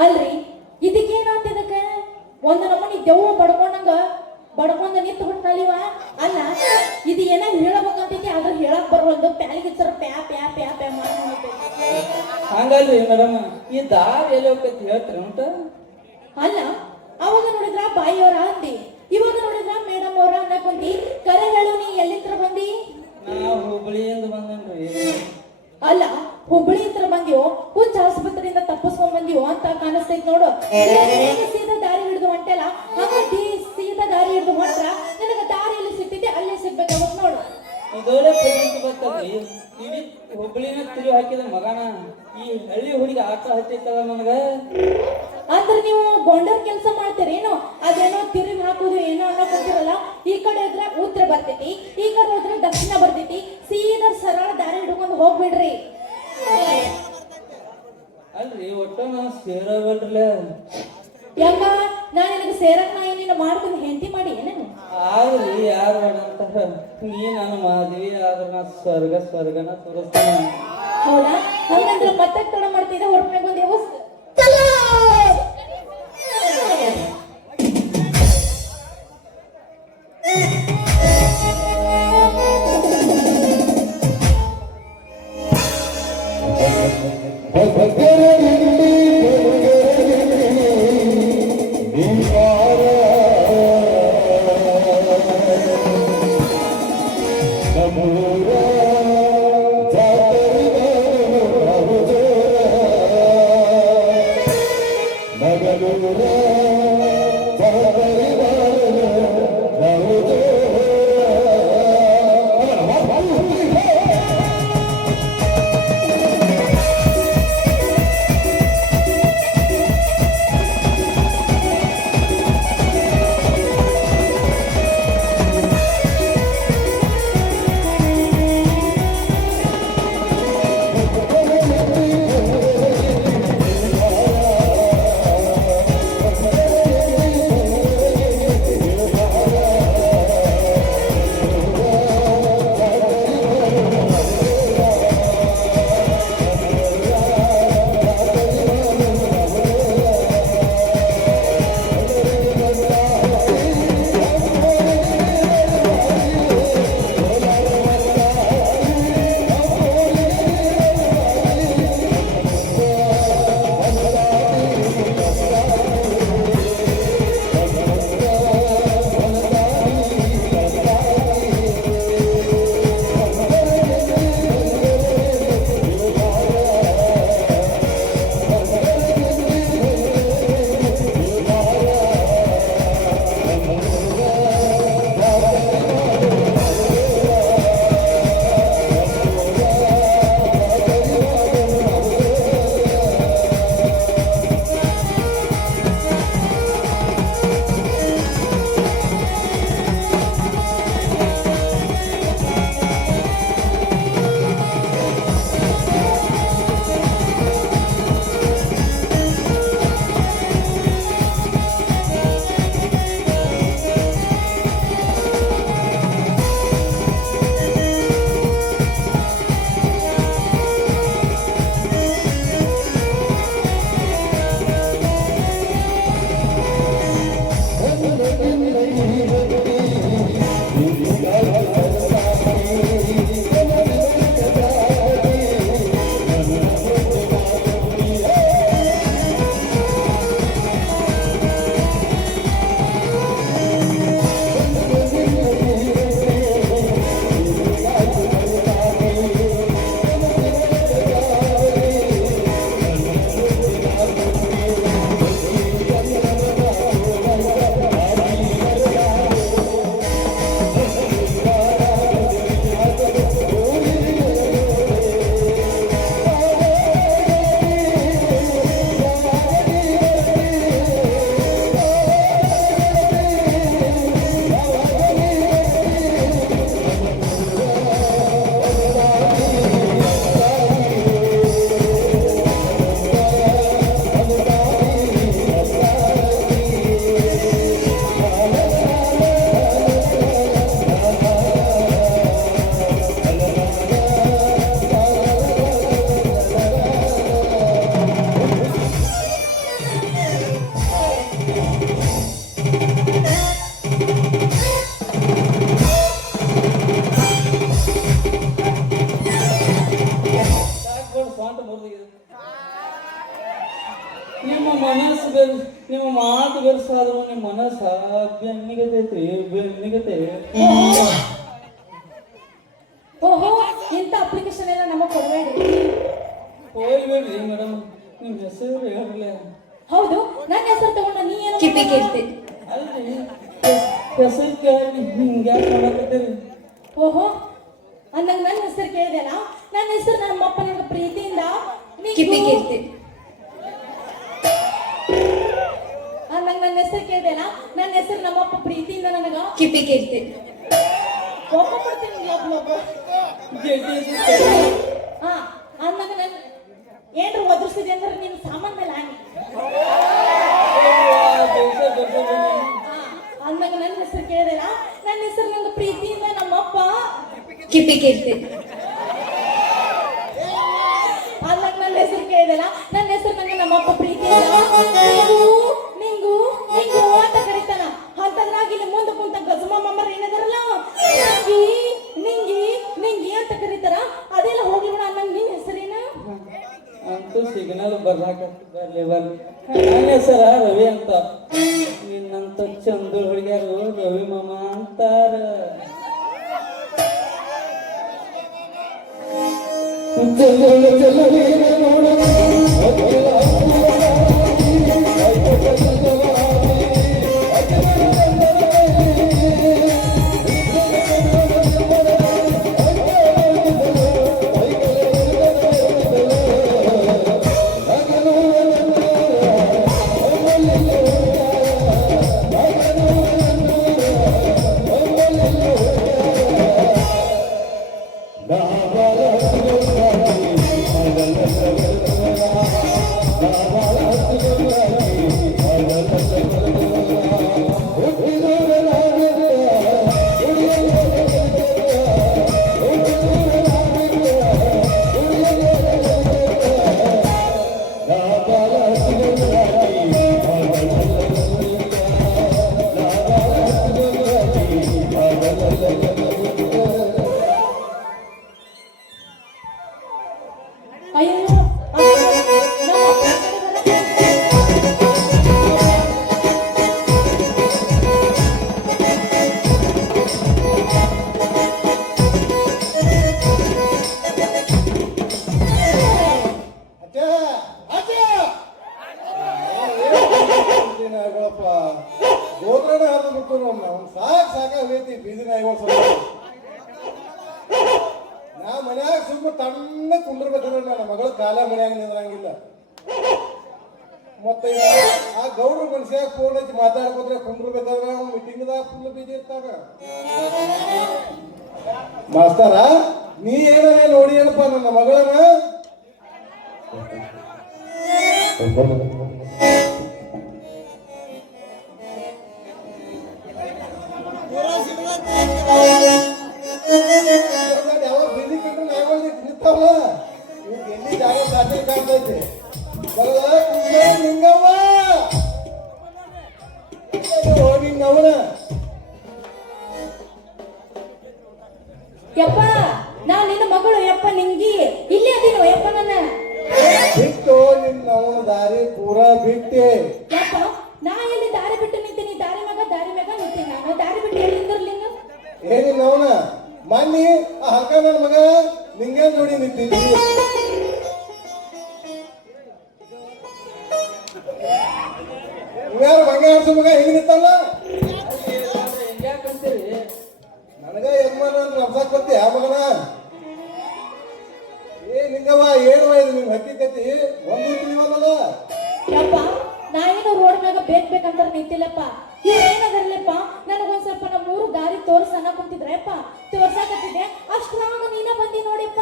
ಅಲ್ರಿ ಇದಕ್ಕೇನಾಗ್ತದಕ್ಕ ಒಂದು ನಮ್ಮನಿ ದೆವ್ವ ಬಡ್ಕೊಂಡಂಗ ಬಡ್ಕೊಂಡ ನಿಂತು ಬಿಟ್ಟಾಲಿವ ಅಲ್ಲ ಇದು ಏನ ಹೇಳಬೇಕಂತೈತಿ ಅದ್ರ ಹೇಳಕ್ ಬರುವಲ್ದು ಪ್ಯಾಲಿಗೆ ಸರ್ ಪ್ಯಾ ಪ್ಯಾ ಪ್ಯಾ ಪ್ಯಾ ಮಾಡಿ ಹಂಗಲ್ರಿ ಮೇಡಮ್ ಈ ದಾರಿ ಎಲ್ಲಿ ಹೋಗ್ತೈತಿ ಹೇಳ್ತೀರಿ ಅಂತ ಅಲ್ಲ ಅವಾಗ ನೋಡಿದ್ರ ಬಾಯಿಯವರ ಅಂದಿ ಇವಾಗ ನೋಡಿದ್ರ ಮೇಡಮ್ ಅವ್ರ ಅನ್ನಕೊಂಡಿ ಕರೆ ಹೇಳು ನೀ ಎಲ್ಲಿಂತ್ರ ಬಂದಿ ನಾ ಹುಬ್ಬಳ್ಳಿಯಿಂದ ಬಂದನ್ರಿ ಅಲ್ಲ ಹುಬ್ಬಳ್ಳಿ ಹತ್ರ ಬಂದಿವೋ ಹುಚ್ಚ ಆಸ್ಪತ್ರೆಯಿಂದ ತಪ್ಪಿಸ್ಕೊಂಡ್ ಬಂದಿವೋ ಅಂತ ಕಾಣಿಸ್ತೈತಿ ನೋಡು ಸೀದಾ ದಾರಿ ಹಿಡಿದು ಹೊಂಟೆಲ್ಲ ಹಾಗಾಗಿ ಸೀದಾ ದಾರಿ ಹಿಡಿದು ಹೊಂಟ್ರ ನಿನಗ ದಾರಿ ಎಲ್ಲಿ ಸಿಗ್ತೈತಿ ಅಲ್ಲೇ ಸಿಗ್ಬೇಕಾಗತ್ ನೋಡು ಇದೊಳ್ಳೆ ಪ್ರೆಸೆಂಟ್ ಬರ್ತದ್ರಿ ಇಡೀ ಹುಬ್ಬಳ್ಳಿನ ತಿರುಗಿ ಹಾಕಿದ ಮಗನ ಈ ಹಳ್ಳಿ ಹುಡುಗಿ ಆಟ ಹತ್ತೈತಲ್ಲ ನನಗ ಅಂದ್ರೆ ನೀವು ಗೊಂಡರ್ ಕೆಲಸ ಮಾಡ್ತೀರೇನೋ ಅದೇನೋ ತಿರುಗಿ ಹಾಕುದು ಏನೋ ಅನ್ನೋಕೊಂತಿರಲ್ಲ ಈ ಕಡೆ ಹೋದ್ರೆ ಉತ್ತರ ಬರ್ತೈತಿ ಈ ಕಡೆ ಹೋದ್ರೆ ದಕ್ಷಿಣ ಬರ್ತೈತಿ ಸೀದಾ ಸರಳ ದಾರಿ ಹಿಡ್ಕೊಂಡು ಹೋಗ್ಬಿಡ್ರಿ ಅಲ್ರಿ ಒಟ್ಟು ನಾವು ಸೇರವಲ್ರಲ್ಲ ಯಾಕ ನಾನು ನಿನಗೆ ಸೇರಕ್ ನಾ ಏನೇನು ಮಾಡ್ಕೊಂಡು ಹೆಂಡತಿ ಮಾಡಿ ಏನೇನು ಆಗ್ರಿ ಯಾರು ಅಂತಾರ ನೀ ನನ್ನ ಮಾಧವಿ ಆದ್ರ ನಾ ಸ್ವರ್ಗನ ತೋರಿಸ್ತಾನ ಹೌದಾ ಹಂಗಂದ್ರೆ ಮತ್ತೆ ತಡ ಮಾಡ್ತಿದ್ದೆ ಹೊರಗೆ ಒಂದು ವ್ಯವಸ್ಥೆ ನಿಮ್ಮ ಮನಸ್ಸು ಬೆರ್ ನಿಮ್ಮ ಮಾತು ಬೆರ್ಸಾದ್ರು ನಿಮ್ಮ ಮನಸ್ಸ ಬೆನ್ನಿಗತೈತ್ರಿ ಬೆನ್ನಿಗತೆ. ಓಹೋ, ಇಂಥ ಅಪ್ಲಿಕೇಶನ್ ಎಲ್ಲ ನಮಗೆ ಕೊಡಬೇಡಿ. ಹೋಗ್ಬೇಡ್ರಿ ಮೇಡಮ್, ನಿಮ್ಮ ಹೆಸರು ಹೇಳಿಲ್ಲ. ಹೌದು, ನನ್ನ ಹೆಸರು ತಗೊಂಡ ನೀ ಏನು ಕಿಪಿ ಕೀರ್ತಿ. ಅಲ್ರಿ ಹೆಸರು ಕೇಳಿ ಹಿಂಗೆ ಯಾಕೆ ಮಾಡಕತ್ತೀರಿ? ಓಹೋ, ಅಂದಂಗ ನನ್ನ ಹೆಸರು ಕೇಳಿದೆಲ್ಲ. ನನ್ನ ಹೆಸರು ನಮ್ಮಪ್ಪ ನನಗೆ ಪ್ರೀತಿಯಿಂದ ಕಿಪಿ ಕೀರ್ತಿ. ಅಂದಂಗ ನನ್ನ ಹೆಸರು ಕೇಳಿದೆಲ್ಲ. ನನ್ನ ಹೆಸರು ನಮ್ಮಪ್ಪ ಪ್ರೀತಿಯಿಂದ ನನಗ ಕಿಪಿ ಕೀರ್ತಿ. ಒಪ್ಪ ಕೊಡ್ತೀನಿ ಒಬ್ಬ. ಹಾ, ಅಂದಾಗ ನಾನು ಏನ್ರ ಒದರ್ಸಿದೆ ಅಂದ್ರೆ ನೀನು ಸಾಮಾನ್ ಮೇಲೆ ಹಾನಿ. ಅಂದಾಗ ನನ್ನ ಹೆಸರು ಕೇಳಿದೆಲ್ಲ. ನನ್ನ ಹೆಸರು ನಂಗೆ ಪ್ರೀತಿಯಿಂದ ನಮ್ಮಪ್ಪ ಕಿಪಿ ಕೀರ್ತಿ. ಅಂದಾಗ ನನ್ನ ಹೆಸರು ಕೇಳಿದೆಲ್ಲ. ನನ್ನ ಹೆಸರು ನಂಗೆ ನಮ್ಮಪ್ಪ ಪ್ರೀತಿಯಿಂದ ನಿಂಗು ನಿಂಗು ಅಂತ ಕರೀತಾನ. ಅಂತಂದ್ರಾಗ ಇಲ್ಲಿ ಮುಂದೆ ಕುಂತ ಗಜಮ ಮಮ್ಮರ್ ಏನಿದಾರಲ್ಲ, ನಿಂಗಿ ನಿಂಗಿ ನಿಂಗಿ ಅಂತ ಕರೀತಾರ. ಅದೆಲ್ಲ ಹೋಗಿ ಬಿಡ. ನಂಗೆ ನಿನ್ನ ಹೆಸರೇನ ಅಂತೂ ಸಿಗ್ನಲ್ ಬರ್ಲಿ ಬರ್ಲಿ. ನನ್ನ ಹೆಸರ ರವಿ ಅಂತ. ನಿನ್ನಂತ ಚಂದು ಹುಡುಗಿಯರು ರವಿ ಮಾಮ ಅಂತಾರ. ಬೀದಿ ನಾಯಿಗಳಪ್ಪ ಗೋತ್ರನ ಹರಿದು ಬಿಟ್ಟು ನಾವು ಸಾಕಾಗೈತಿ ಬೀದಿ ನಾಯಿಗಳು ಸ್ವಲ್ಪ ನಾ ಮನ್ಯಾಗ ಸುಮ್ಮನೆ ತಣ್ಣ ಕುಂದಿರ್ಬೇಕಂದ್ರೆ ನನ್ನ ಮಗಳ ಕಾಲ ಮನ್ಯಾಗ ನಿಂದ್ರಂಗಿಲ್ಲ ಮತ್ತೆ ಆ ಗೌಡ್ರ ಮನುಷ್ಯ ಫೋನ್ ಹಚ್ಚಿ ಮಾತಾಡ್ಕೊಂಡ್ರೆ ಕುಂದಿರ್ಬೇಕಾದ್ರೆ ಅವ್ನು ಮೀಟಿಂಗ್ದಾಗ ಫುಲ್ ಬಿಜಿ ಇರ್ತಾನ ಮಾಸ್ತರ ನೀ ಏನಾರ ನೋಡಿ ಏನಪ್ಪ ನನ್ನ ಮಗಳನ್ನ ಯಾವ ಬಿಲ್ಲಿ ಕಂಡ್ರೆ ನಾಯಿಗಳು ನಿಂತಾವಲ್ಲ ಇವ್ರು ಎಲ್ಲಿ ಜಾಗ ಸಾಧ್ಯ ಕಾಣ್ತೈತಿ ನಿಂಗವ್ವ ನಿಂಗವನ ಯಪ್ಪ ನಾ ನಿನ್ನ ಮಗಳು ಯಪ್ಪ ನಿಂಗಿ ಇಲ್ಲೇ ಅದೀನೋ ಯಪ್ಪ ನನ್ನ ಬಿಟ್ಟು ನಿನ್ನ ಅವನ ದಾರಿ ಪೂರಾ ಬಿಟ್ಟೆ ಯಪ್ಪ ನಾ ಎಲ್ಲಿ ದಾರಿ ಬಿಟ್ಟು ನಿಂತೀನಿ ದಾರಿ ಮ್ಯಾಗ ನಿಂತೀನಿ ನಾನು ದಾರಿ ಬಿಟ್ಟು ಎಲ್ಲಿ ನಿಂದಿರ್ಲಿಂಗ ಏನಿಲ್ಲ ಅವನ ಮನ್ನಿ ಆ ಹಂಗ ನನ್ನ ಮಗ ನಿಂಗೆ ನೋಡಿ ನಿಂತೀನಿ ಯಾರು ಬಂಗಾರ ಮಗ ಹಿಂಗ ನಿಂತಲ್ಲ ಹೆಂಗ್ಯಾಕಂತೀರಿ ನನಗ ಯಜಮಾನ ಅಂದ್ರೆ ನಮ್ಸಾಕ್ ಬರ್ತಿ ಆ ಮಗನ ಏ ನಿಂಗವ್ವ ಏನು ಇದು ನಿಮ್ ಹಕ್ಕಿಕತಿ ಒಂದು ತಿಳಿವಲ್ಲ ಯಪ್ಪ ನಾ ಏನೋ ರೋಡ್ ಮ್ಯಾಗ ಬೇಕಂತ ನಿಂತಿಲ್ಲಪ್ಪ ಏನದರ್ಲಪ್ಪ ನನಗೊಂದ್ ಸ್ವಲ್ಪ ನಮ್ಮ ಊರು ದಾರಿ ತೋರ್ಸನ್ನ ಕುಂತಿದ್ರಪ್ಪ ತೋರ್ಸಾಕತ್ತಿದ್ದೆ ಅಷ್ಟ್ರಾಗ ನೀನ ಬಂದಿ ನೋಡಿಪ್ಪ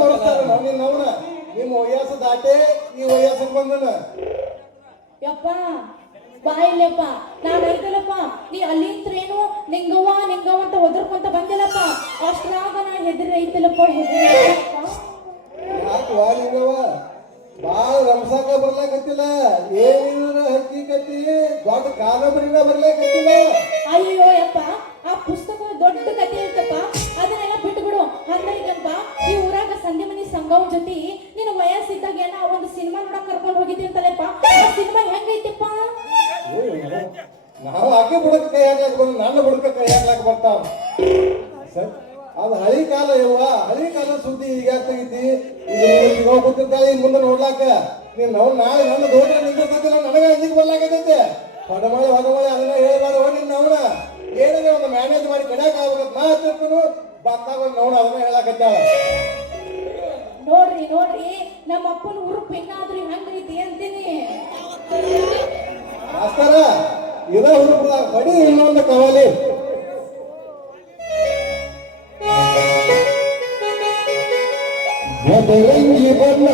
ತೋರಿಸ್ತಾರ ನಾವು ನಿನ್ನವನ ನಿಮ್ಮ ವಯಸ್ಸು ದಾಟೆ ಈ ವಯಸ್ಸಕ್ಕೆ ಬಂದನ ಯಪ್ಪ ಬಾಯಿಲ್ಲಪ್ಪ ನಾನು ಐತಲ್ಲಪ್ಪ ನೀ ಅಲ್ಲಿಂತ್ರೇನು ನಿಂಗವ್ವ ಅಂತ ಒದರ್ಕೊಂತ ಬಂದಿಲ್ಲಪ್ಪ ಅಷ್ಟ್ರಾಗ ನಾ ಹೆದರಿ ಐತಲ್ಲಪ್ಪ ಯಾಕವಾ ನಿಂಗವ್ವ ಬಾಳ ರಂಸಾಕ ಬರ್ಲಾಕತ್ತಿಲ್ಲ ಏನಿದ್ರ ಹಕ್ಕಿಕತಿ ದೊಡ್ಡ ಕಾದಂಬರಿನ ಬರ್ಲಾಕತ್ತಿಲ್ಲ ಅಯ್ಯೋ ಯಪ್ಪ ಆ ಪುಸ್ತಕ ದೊಡ್ಡ ಕಥೆ ಐತಪ್ಪ ಅದನ್ನೆಲ್ಲ ಬಿಟ್ಬಿಡು ಹಂಗೈತಪ್ಪ ಈ ಊರಾಗ ಸಂಧಿ ಮನಿ ಸಂಗವ್ ಜೊತೆ ನಿನ್ನ ವಯಸ್ಸಿದ್ದಾಗ ಏನೋ ಒಂದು ಸಿನಿಮಾ ನೋಡಕ್ ಕರ್ಕೊಂಡು ಹೋಗಿದ್ದಿ ಅಂತಲ್ಲಪ್ಪ ಆ ಸಿನಿಮಾ ಹೆಂಗೈತಿಪ್ಪ ನಾವು ಆಕೆ ಬುಡಕ ಕೈ ಹಾಕ್ಲಾಕ ಬಂದು ನನ್ನ ಬುಡಕ ಕೈ ಹಾಕ್ಲಾಕ ಬರ್ತಾವ ಅದು ಹಳಿ ಕಾಲ ಯವ್ವ ಹಳಿ ಕಾಲ ಸುದ್ದಿ ಈಗ ತೆಗಿತಿ ಈಗ ಕೂತಿರ್ತಾಳೆ ಇನ್ ಮುಂದೆ ನೋಡ್ಲಾಕ ನೀನ್ ನಾವು ನಾಳೆ ನನ್ನ ದೋಟ ನಿಂತಿಲ್ಲ ನನಗ ಅಂಜಿಗೆ ಬರ್ಲಾಕೈತೆ ಹೊಡಮಳೆ ಅದನ್ನ ಹೇಳ್ಬಾರ ನಿನ್ನ ಅವನ ಏನಿದೆ ಒಂದು ಮ್ಯಾನೇಜ್ ಮಾಡಿ ಕಡ್ಯಾಕ ಆಗ್ಬೇಕಂತ ನಾ ಹತ್ತಿರ್ತಾನು ಬತ್ತಾಗ ನೋಡ ಅದನ್ನ ಹೇಳಾಕತ್ತಾಳ ನೋಡ್ರಿ ನಮ್ಮ ಅಪ್ಪನ ಉರುಪ್ ಇನ್ನಾದ್ರೂ ಹೆಂಗೈತಿ ಅಂತೀನಿ ಮಾಸ್ತರ ಇದ ಹುಡುಗ ಬಡಿ ಇನ್ನೊಂದು ಕವಲಿ ಮದರಂಗಿ ಬಣ್ಣ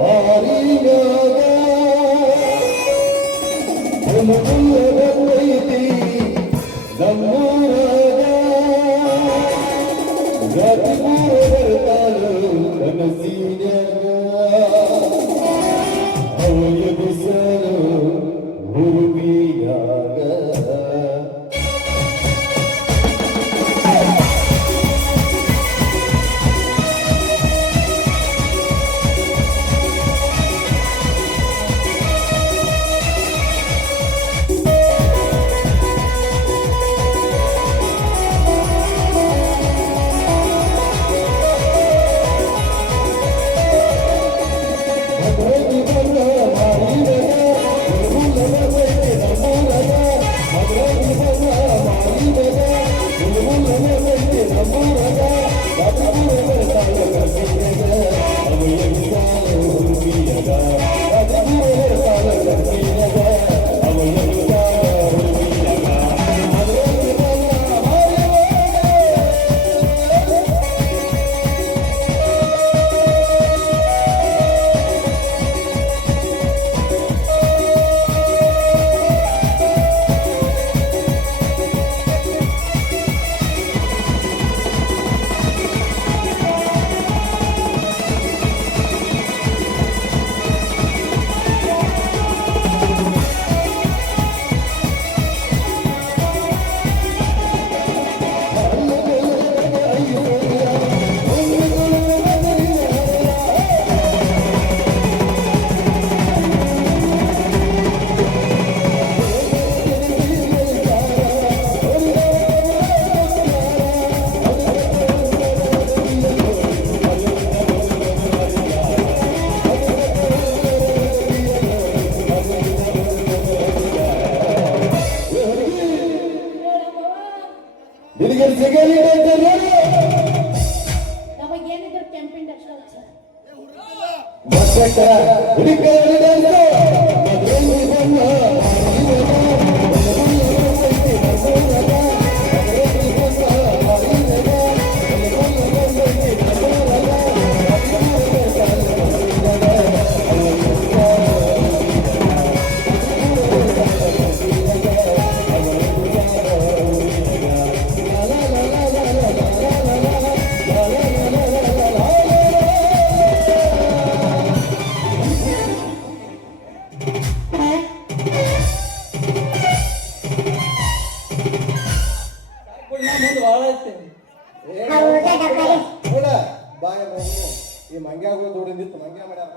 ಹಾರಿನಾಗ ಬಂದೈತಿ ನಮ್ಮೂರಾಗ ಬರ್ತಾಳು ಕನಸಿನ್ಯಾಗ ಅವಳ ಬಿಸಲು ಹುರುವಿಯಾಗ ಮುಂದೆ ಭಾಳ ಐತೆ ನೋಡ ಬಾಯ ಈ ಮಂಗ್ಯಾಗ ದುಡಿದಿತ್ತು ಮಂಗ್ಯ ಮಾಡ್ಯಾರ